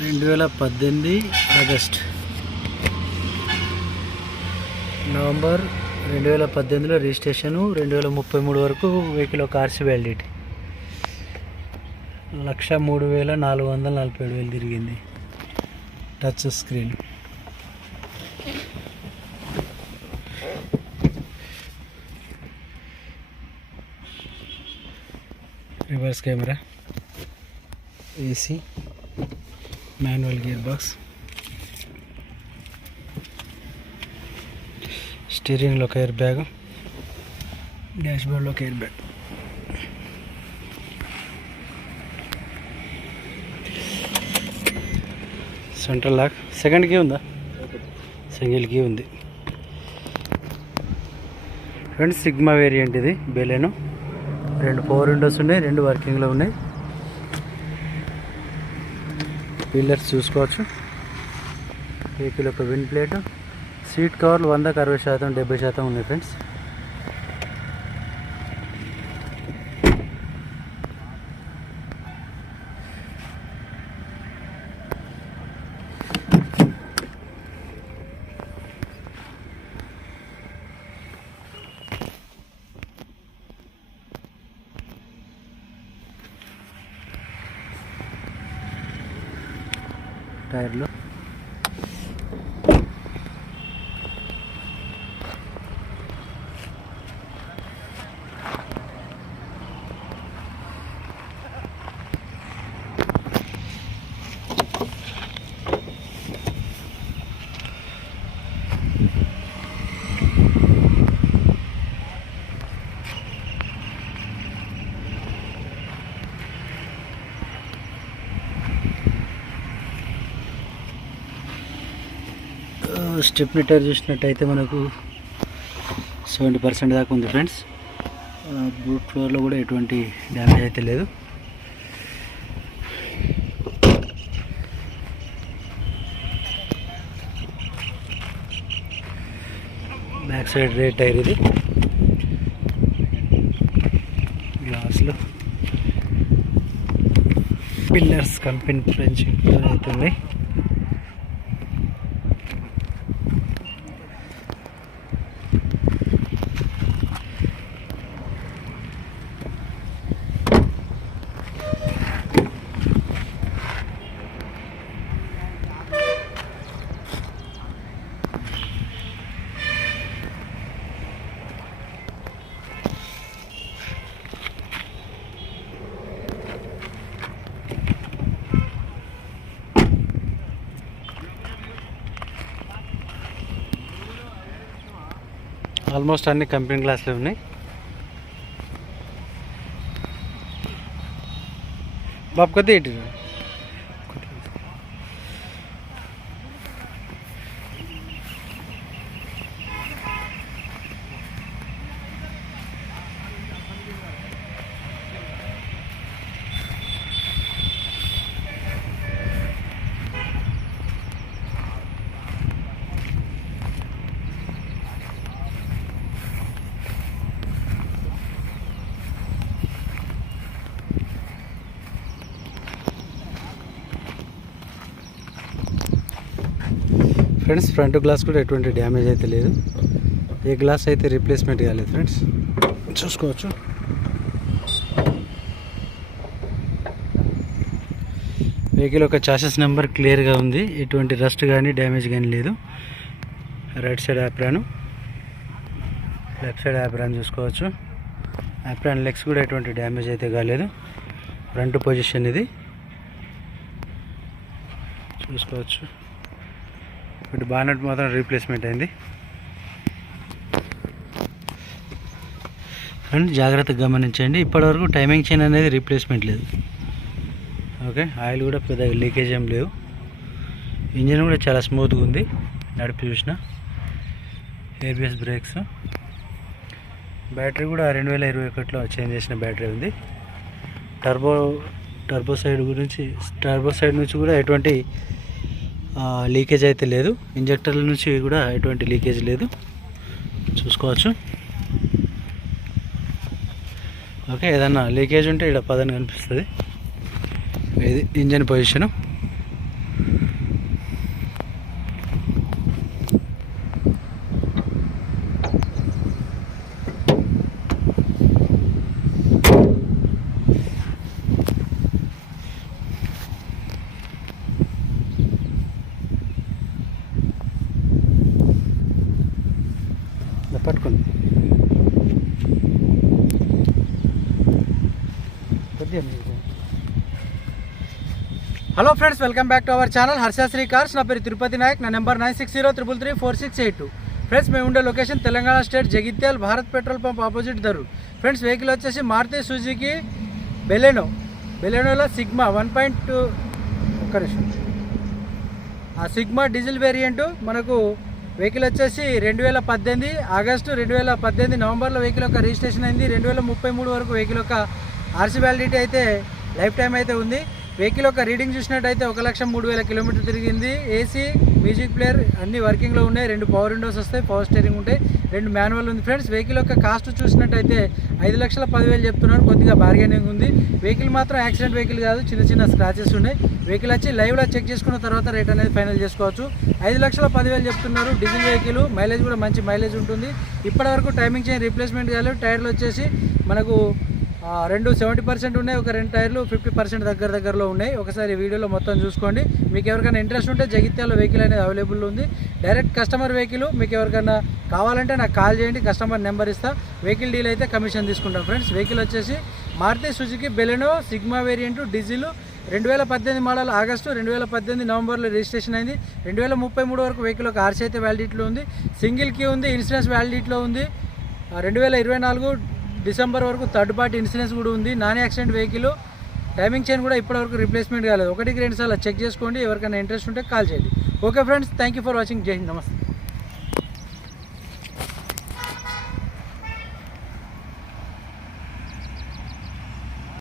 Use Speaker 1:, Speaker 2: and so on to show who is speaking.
Speaker 1: రెండు వేల పద్దెనిమిది ఆగస్ట్. నవంబర్ రెండు వేల పద్దెనిమిదిలో రిజిస్ట్రేషను రెండు వేల ముప్పై మూడు వరకు వెహికల్ ఒక ఆర్సీ వ్యాలిడిటీ. లక్ష మూడు వేల నాలుగు వందల నలభై ఏడు వేలు తిరిగింది. Touch screen. Reverse camera. AC. Manual gear box స్టీరింగ్లో ఒక ఎయిర్ బ్యాగ్ డాష్ బోర్డ్లో ఒక air bag central lock second key ఉందా? సింగిల్ కీ ఉంది. ఫ్రెండ్స్ సిగ్మా వేరియంట్ ఇది. బెలెను రెండు ఫోర్ విండోస్ ఉన్నాయి రెండు వర్కింగ్లో ఉన్నాయి. పిల్లర్స్ చూసుకోవచ్చు. వెహికల్ యొక్క విండ్ ప్లేట్. సీట్ కవర్లు వందకు అరవై శాతం డెబ్బై శాతం ఉన్నాయి ఫ్రెండ్స్. టైర్లు స్టెప్ మీటర్ చూసినట్టయితే మనకు సెవెంటీ పర్సెంట్ దాకా ఉంది ఫ్రెండ్స్. బూట్ ఫ్లోర్లో కూడా ఎటువంటి డ్యామేజ్ అయితే లేదు. బ్యాక్ సైడ్ రేట్ టైర్ ఇది. గ్లాస్లో. పిల్లర్స్ కంపెనీ ఫ్రెంచింగ్ అవుతుంది ఆల్మోస్ట్ అన్ని కంపెనీ గ్లాసులు ఉన్నాయి. బాబు కొద్ది ఏంటి ఫ్రెండ్స్ ఫ్రంట్ గ్లాస్ కూడా ఎటువంటి డ్యామేజ్ అయితే లేదు. ఏ గ్లాస్ అయితే రీప్లేస్మెంట్ కాలేదు ఫ్రెండ్స్. చూసుకోవచ్చు. వెహికల్ ఒక చాసెస్ నెంబర్ క్లియర్గా ఉంది. ఎటువంటి రస్ట్ కానీ డ్యామేజ్ కానీ లేదు. Right side apron left side apron చూసుకోవచ్చు. యాప్రాన్ లెగ్స్ కూడా ఎటువంటి డ్యామేజ్ అయితే కాలేదు. ఫ్రంట్ పొజిషన్ ఇది. చూసుకోవచ్చు. ఇటు బానట్ మాత్రం రీప్లేస్మెంట్ అయింది. అండ్ జాగ్రత్తగా గమనించండి. ఇప్పటివరకు టైమింగ్ చైన్ అనేది రీప్లేస్మెంట్ లేదు. ఓకే ఆయిల్ కూడా పెద్ద లీకేజ్ ఏం లేవు. ఇంజిన్ కూడా చాలా స్మూత్గా ఉంది. నడిపి చూసిన. ABS breaks. బ్యాటరీ కూడా రెండు వేల ఇరవై ఒకటిలో చేంజ్ చేసిన బ్యాటరీ ఉంది. టర్బో టర్బో సైడ్ గురించి టర్బో సైడ్ నుంచి కూడా ఎటువంటి లీకేజ్ అయితే లేదు. ఇంజెక్టర్ల నుంచి కూడా ఎటువంటి లీకేజ్ లేదు. చూసుకోవచ్చు. ఓకే ఏదన్నా లీకేజ్ ఉంటే ఇక్కడ పదని కనిపిస్తుంది. ఇది engine position. Hello friends welcome back to our channel. Harshasri cars నా పేరు తిరుపతి నాయక్. నా number nine six zero triple three four six eight two. Friends మేము ఉండే location Telangana state Jagityal Bharat petrol pump opposite ధరు. Friends vehicle వచ్చేసి Maruti Suzuki Baleno బెలెనోలో sigma one point two. ఒక్క నిమిషం. ఆ సిగ్మా డీజిల్ వేరియంట్ మనకు వెహికల్ వచ్చేసి రెండు వేల పద్దెనిమిది ఆగస్టు రెండు వేల పద్దెనిమిది నవంబర్లో వెహికల్ యొక్క రిజిస్ట్రేషన్ అయింది. రెండు వేల ముప్పై మూడు వరకు వెహికల్ యొక్క ఆర్సీ వ్యాలిడిటీ అయితే లైఫ్ టైం అయితే ఉంది. వెహికల్ యొక్క రీడింగ్ చూసినట్టయితే ఒక లక్ష మూడు వేల కిలోమీటర్ తిరిగింది. ఏసీ మ్యూజిక్ ప్లేయర్ అన్ని వర్కింగ్లో ఉన్నాయి. రెండు పవర్ విండోస్ వస్తాయి పవర్ స్టీరింగ్ ఉంటాయి. రెండు మాన్యువల్ ఉంది ఫ్రెండ్స్. వెహికల్ యొక్క కాస్ట్ చూసినట్టయితే ఐదు లక్షల పదివేలు చెప్తున్నారు కొద్దిగా బార్గెనింగ్ ఉంది. వెహికల్ మాత్రం యాక్సిడెంట్ వెహికల్ కాదు. చిన్న చిన్న స్క్రాచెస్ ఉన్నాయి. వెహికల్ వచ్చి లైవ్లో చెక్ చేసుకున్న తర్వాత రేట్ అనేది ఫైనల్ చేసుకోవచ్చు. ఐదు లక్షల పదివేలు చెప్తున్నారు. డీజిల్ వెహికల్ మైలేజ్ కూడా మంచి మైలేజ్ ఉంటుంది. ఇప్పటివరకు టైమింగ్ చైన్ రీప్లేస్మెంట్ కాలేదు. టైర్లు వచ్చేసి మనకు రెండు సెవెంటీ పర్సెంట్ ఉన్నాయి ఒక రెండు టైర్లు ఫిఫ్టీ పర్సెంట్ దగ్గర దగ్గరలో ఉన్నాయి. ఒకసారి వీడియోలో మొత్తం చూసుకోండి. మీకు ఎవరికైనా ఇంట్రెస్ట్ ఉంటే జగిత్యాల వెహికల్ అనేది అవైలబుల్ ఉంది. డైరెక్ట్ కస్టమర్ వెహికల్ మీకు ఎవరికైనా కావాలంటే నాకు కాల్ చేయండి కస్టమర్ నెంబర్ ఇస్తా. వెహికల్ డీల్ అయితే కమిషన్ తీసుకుంటాం ఫ్రెండ్స్ వెహికల్ వచ్చేసి Maruti Suzuki Baleno Sigma variant diesel రెండు వేల పద్దెనిమిది మోడల్ ఆగస్టు రెండు వేల పద్దెనిమిది నవంబర్లో రిజిస్ట్రేషన్ అయింది. రెండు వేల ముప్పై మూడు వరకు వెహికల్ ఒక ఆర్సీ అయితే వ్యాలిడిటీలో ఉంది. సింగిల్ కీ ఉంది ఇన్సూరెన్స్ వ్యాలిడిటీలో ఉంది. రెండు వేల ఇరవై నాలుగు డిసెంబర్ వరకు థర్డ్ పార్టీ ఇన్సూరెన్స్ కూడా ఉంది. Non accident vehicle timing chain కూడా ఇప్పటివరకు రీప్లేస్మెంట్ కాలేదు. ఒకటికి రెండు సార్లు చెక్ చేసుకోండి. ఎవరికైనా ఇంట్రెస్ట్ ఉంటే కాల్ చేయండి. Okay friends thank you for watching జై హింద్ నమస్తే